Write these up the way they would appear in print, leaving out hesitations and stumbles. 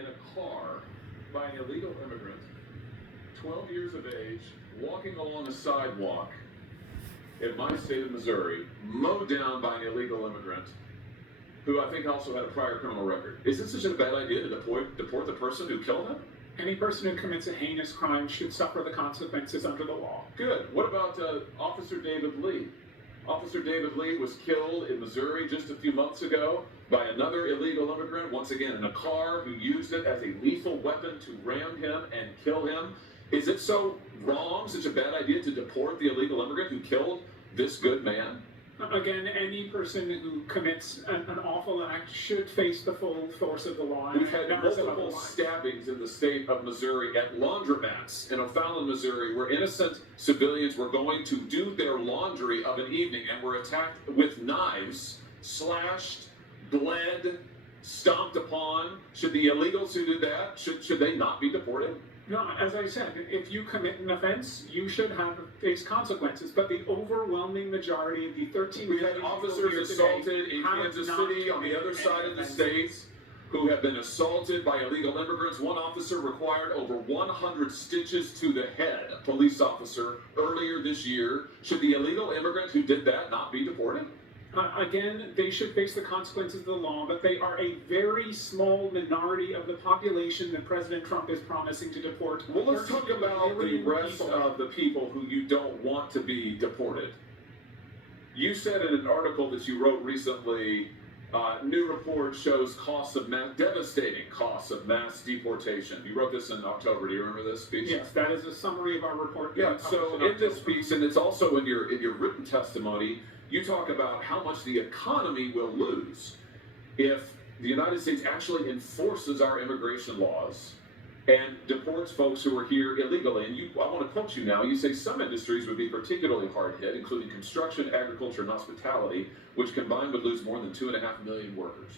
in a car by an illegal immigrant, 12 years of age, walking along a sidewalk in my state of Missouri, mowed down by an illegal immigrant who I think also had a prior criminal record. Is it such a bad idea to deport the person who killed him? Any person who commits a heinous crime should suffer the consequences under the law. Good. What about Officer David Lee? Officer David Lee was killed in Missouri just a few months ago by another illegal immigrant, once again in a car, who used it as a lethal weapon to ram him and kill him. Is it so wrong, such a bad idea to deport the illegal immigrant who killed this good man? Again, any person who commits an awful act should face the full force of the law. We've had multiple stabbings in the state of Missouri at laundromats in O'Fallon, Missouri, where innocent civilians were going to do their laundry of an evening and were attacked with knives, slashed, bled, stomped upon. Should the illegals who did that, should they not be deported? No, as I said, if you commit an offense, you should face consequences. But the overwhelming majority of the 13 we had officers assaulted in Kansas City on the other side of the state who have been assaulted by illegal immigrants. One officer required over 100 stitches to the head, a police officer, earlier this year. Should the illegal immigrant who did that not be deported? Again, they should face the consequences of the law, but they are a very small minority of the population that President Trump is promising to deport. Well, let's talk about the rest of the people who you don't want to be deported. You said in an article that you wrote recently, new report shows devastating costs of mass deportation. You wrote this in October. Do you remember this speech? Yes, that is a summary of our report. Yeah, so in this piece, and it's also in your written testimony, you talk about how much the economy will lose if the United States actually enforces our immigration laws and deports folks who are here illegally. And I want to quote you now. You say some industries would be particularly hard hit, including construction, agriculture, and hospitality, which combined would lose more than 2.5 million workers.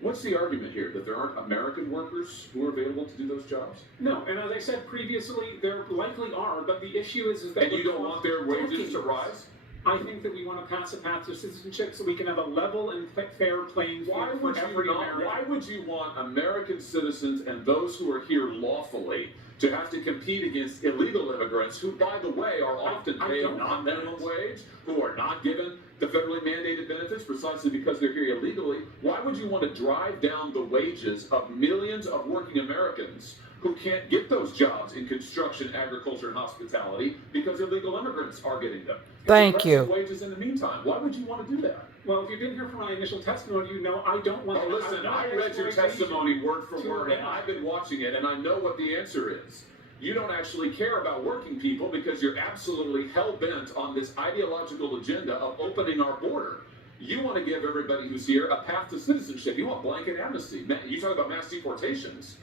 What's the argument here? That there aren't American workers who are available to do those jobs? No, and as I said previously, there likely are, but the issue is that... And you don't want their wages to rise? I think that we want to pass a path to citizenship so we can have a level and fair playing field for every American. Why would you want American citizens and those who are here lawfully to have to compete against illegal immigrants who, by the way, are often paid not minimum wage, who are not given the federally mandated benefits precisely because they're here illegally? Why would you want to drive down the wages of millions of working Americans who can't get those jobs in construction, agriculture, and hospitality because illegal immigrants are getting them? Thank you. Wages in the meantime. Why would you want to do that? Well, if you didn't hear from my initial testimony, you know I don't want to... Oh, listen, I read your testimony word for word, and I've been watching it, and I know what the answer is. You don't actually care about working people because you're absolutely hell-bent on this ideological agenda of opening our border. You want to give everybody who's here a path to citizenship. You want blanket amnesty. You talk about mass deportations.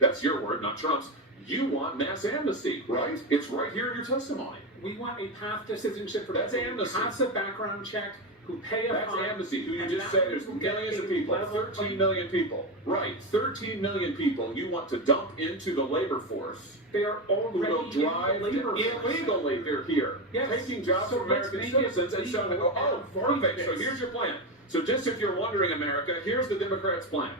That's your word, not Trump's. You want mass amnesty, right? It's right here in your testimony. We want a path to citizenship for that's amnesty. Pass a background check, who pay a That's fine. Amnesty, who you just said there's millions of people, 13 million people. Right, 13 million people you want to dump into the labor force. They are already who will drive illegally. They're here, taking jobs from American citizens and saying, oh, perfect, so here's your plan. So just if you're wondering, America, here's the Democrats' plan.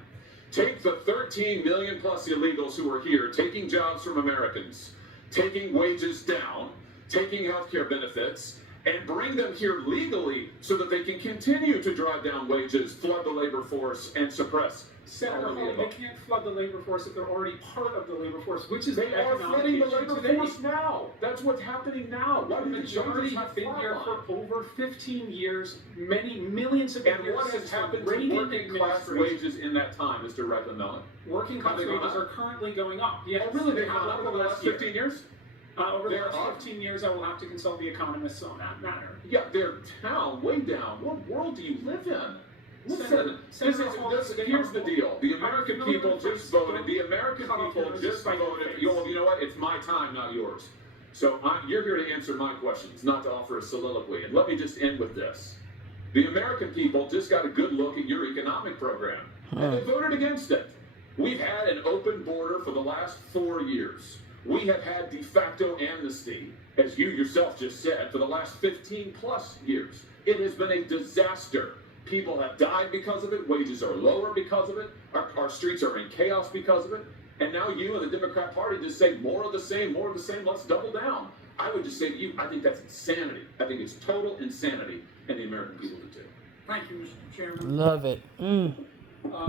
Take the 13 million plus illegals who are here, taking jobs from Americans, taking wages down, taking health care benefits, and bring them here legally so that they can continue to drive down wages, flood the labor force, and suppress. Senator Hawley, they can't flood the labor force if they're already part of the labor force, which is they are flooding the labor force now. That's what's happening now. The majority have been here for over 15 years, many millions of years. And what has happened to working class wages in that time, Mr. Reckland-Mellon? Working class wages are currently going up. Yes. Oh, really? They've gone up over the last 15 years? Over the last 15 years, I will have to consult the economists on that matter. Yeah, they're down, way down. What world do you live in? Listen, here's the deal. The American people just voted. The American people just voted. You know what? It's my time, not yours. So you're here to answer my questions, not to offer a soliloquy. And let me just end with this. The American people just got a good look at your economic program, and they voted against it. We've had an open border for the last 4 years. We have had de facto amnesty, as you yourself just said, for the last 15 plus years. It has been a disaster. People have died because of it. Wages are lower because of it. Our streets are in chaos because of it. And now you and the Democrat Party just say more of the same, more of the same. Let's double down. I would just say to you, I think that's insanity. I think it's total insanity, and the American people do too. Thank you, Mr. Chairman. Love it.